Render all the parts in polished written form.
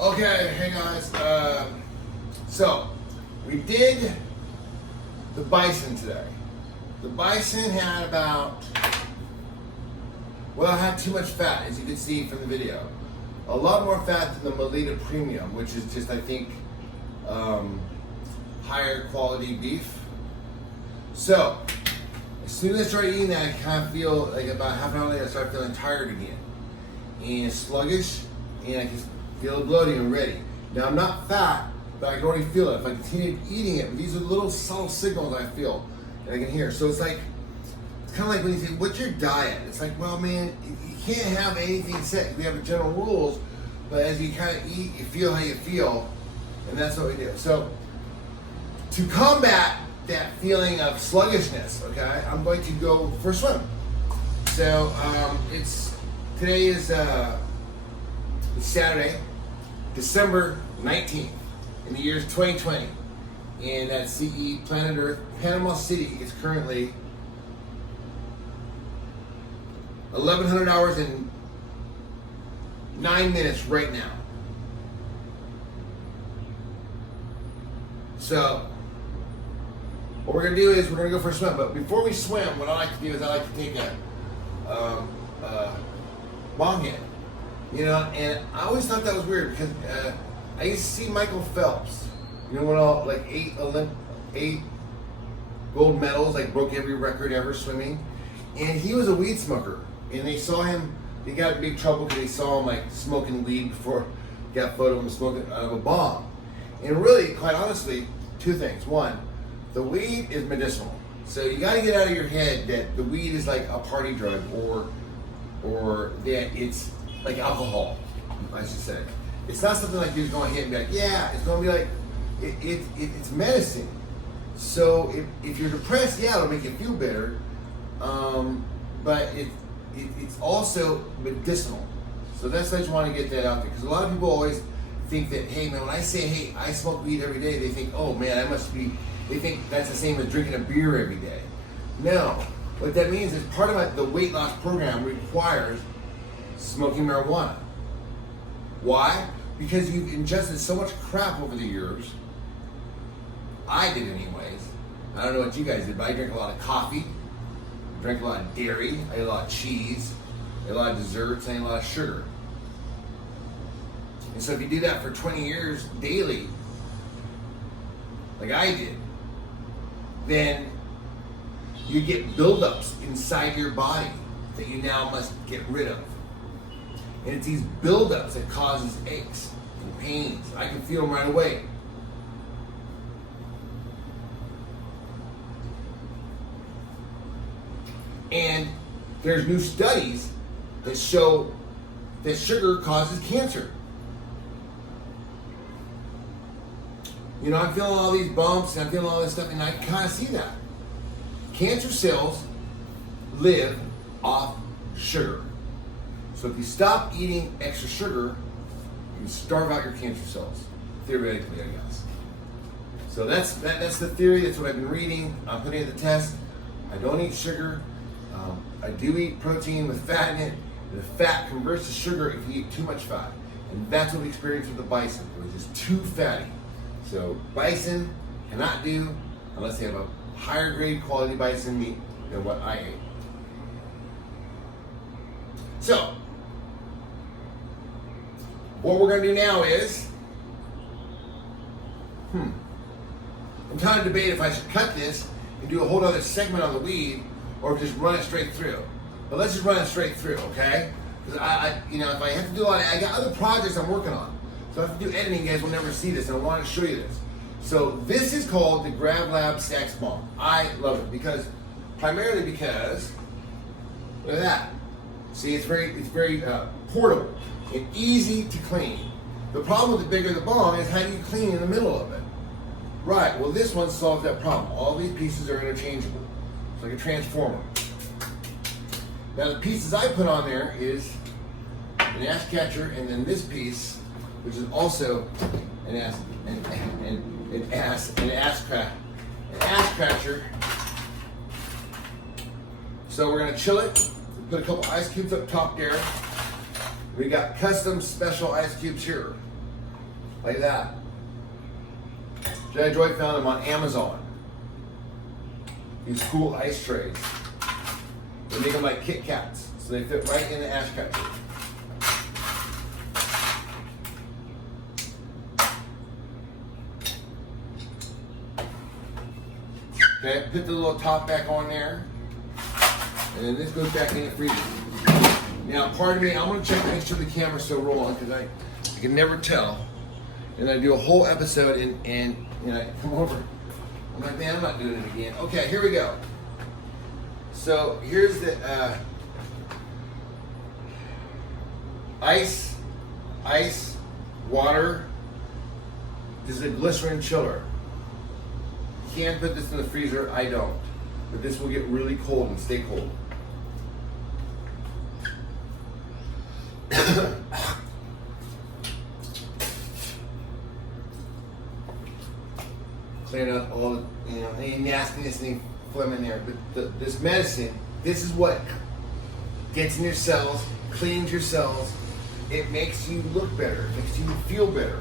Okay, hey guys. So we did the bison today. The bison had about, well, it had too much fat, as you can see from the video. A lot more fat than the Melita Premium, which is just, I think, higher quality beef. So as soon as I started eating that, I kind of feel like about half an hour later, I started feeling tired again and sluggish, and I can feel bloating and ready. Now I'm not fat, but I can already feel it. If I continue eating it, these are little subtle signals I feel and I can hear. So it's like, it's kind of like when you say, what's your diet? It's like, well, man, you can't have anything set. We have general rules, but as you kind of eat, you feel how you feel, and that's what we do. So to combat that feeling of sluggishness, okay, I'm going to go for a swim. So today is it's Saturday, December 19th, in the year's 2020, and at CE Planet Earth, Panama City is currently 1,100 hours and 9 minutes right now. So what we're gonna do is we're gonna go for a swim. But before we swim, what I like to do is I like to take a bong hit. You know, and I always thought that was weird because I used to see Michael Phelps, you know, when all like eight gold medals, like broke every record ever swimming, and he was a weed smoker, and they saw him. He got in big trouble because they saw him like smoking weed before he got a photo of him smoking out of a bong. And really, quite honestly, two things. One, the weed is medicinal, so you got to get out of your head that the weed is like a party drug or that it's like alcohol, I should say. It's not something like you're just going to hit and be like, yeah, it's going to be like, it's medicine. So if you're depressed, yeah, it'll make you feel better, but it's also medicinal. So that's why I just want to get that out there, because a lot of people always think that, hey man, when I say, hey, I smoke weed every day, they think, oh man, they think that's the same as drinking a beer every day. No, what that means is part of the weight loss program requires smoking marijuana. Why? Because you've ingested so much crap over the years. I did anyways. I don't know what you guys did, but I drank a lot of coffee, drank a lot of dairy, I ate a lot of cheese, I ate a lot of desserts, I ate a lot of sugar. And so if you do that for 20 years daily, like I did, then you get buildups inside your body that you now must get rid of. And it's these buildups that causes aches and pains. I can feel them right away. And there's new studies that show that sugar causes cancer. You know, I'm feeling all these bumps and I'm feeling all this stuff, and I kind of see that. Cancer cells live off sugar. So if you stop eating extra sugar, you can starve out your cancer cells, theoretically, I guess. So that's the theory. That's what I've been reading. I'm putting it to the test. I don't eat sugar. I do eat protein with fat in it. And the fat converts to sugar if you eat too much fat. And that's what we experienced with the bison. It was just too fatty. So bison cannot do unless they have a higher grade quality bison meat than what I ate. So what we're going to do now is, I'm trying to debate if I should cut this and do a whole other segment on the weed or just run it straight through. But let's just run it straight through, okay? Because if I have to do a lot, I got other projects I'm working on. So if I have to do editing, you guys will never see this, and I want to show you this. So this is called the Grav STAX bomb. I love it primarily because, look at that. See, it's very portable and easy to clean. The problem with the bigger the bong is how do you clean in the middle of it? Right, well this one solves that problem. All these pieces are interchangeable. It's like a transformer. Now the pieces I put on there is an ash catcher, and then this piece, which is also an ash catcher. So we're gonna chill it. Put a couple ice cubes up top there. We got custom special ice cubes here. like that. Jedi Joy found them on Amazon. These cool ice trays. They make them like Kit Kats, so they fit right in the ash catcher. Okay, put the little top back on there, and then this goes back in the freezer. Now, pardon me, I'm gonna check to make sure the camera's still rolling because I can never tell. And I do a whole episode and you know, I come over. I'm like, man, I'm not doing it again. Okay, here we go. So here's the ice, water. This is a glycerin chiller. You can put this in the freezer, I don't. But this will get really cold and stay cold. Clearing up all the, you know, any nastiness, any phlegm in there. But this medicine, this is what gets in your cells, cleans your cells. It makes you look better. It makes you feel better.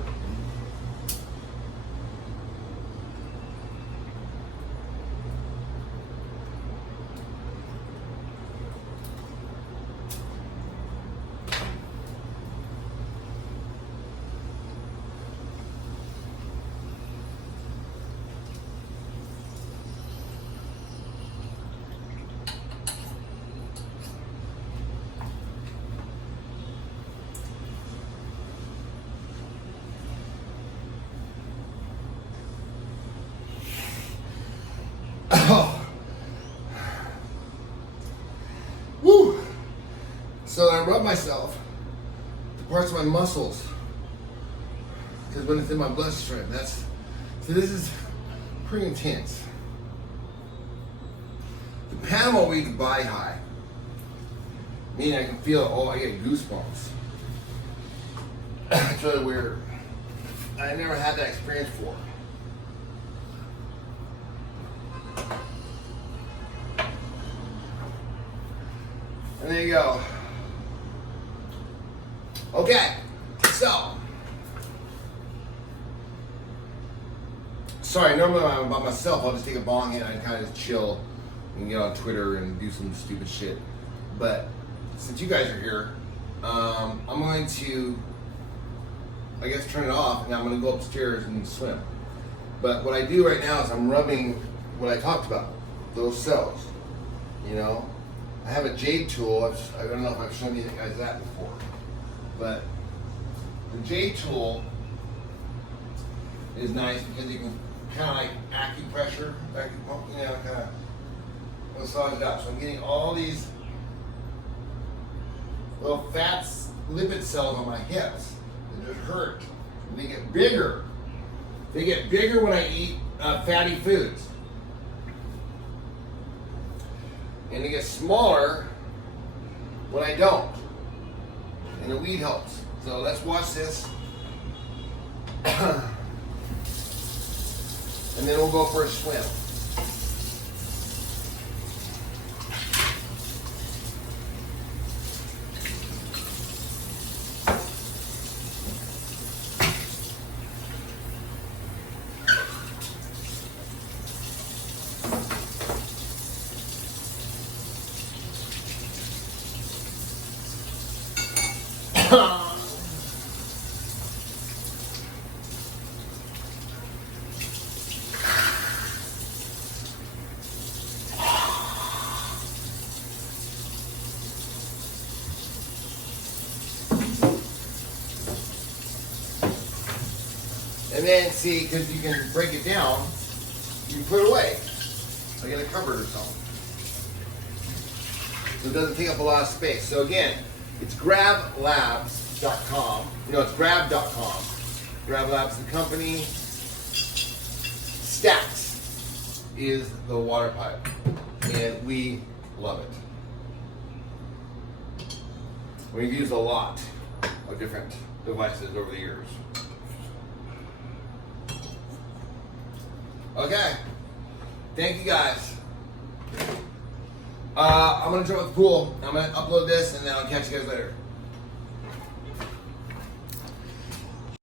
Oh. Woo. So I rub myself to parts of my muscles because when it's in my bloodstream, this is pretty intense. The Panama weed's body high, meaning I can feel it all. I get goosebumps. It's really weird. I never had that experience before. And there you go. Okay, so. Sorry, normally when I'm by myself, I'll just take a bong hit and kind of just chill and get on Twitter and do some stupid shit. But since you guys are here, I'm going to, I guess, turn it off and I'm going to go upstairs and swim. But what I do right now is I'm rubbing what I talked about, those cells, you know. I have a jade tool. I don't know if I've shown you guys that before, but the jade tool is nice because you can kind of like acupressure, you know, kind of massage it up. So I'm getting all these little fat lipid cells on my hips that just hurt. And they get bigger. They get bigger when I eat fatty foods. And it gets smaller when I don't. And the weed helps. So let's watch this. And then we'll go for a swim. And then see, because you can break it down, you can put it away, like in a cupboard or something. So it doesn't take up a lot of space. So again, it's gravlabs.com. No, it's grav.com. Grav Labs, the company. STAX is the water pipe, and we love it. We've used a lot of different devices over the years. Okay, thank you guys. I'm gonna jump with the pool. I'm gonna upload this and then I'll catch you guys later.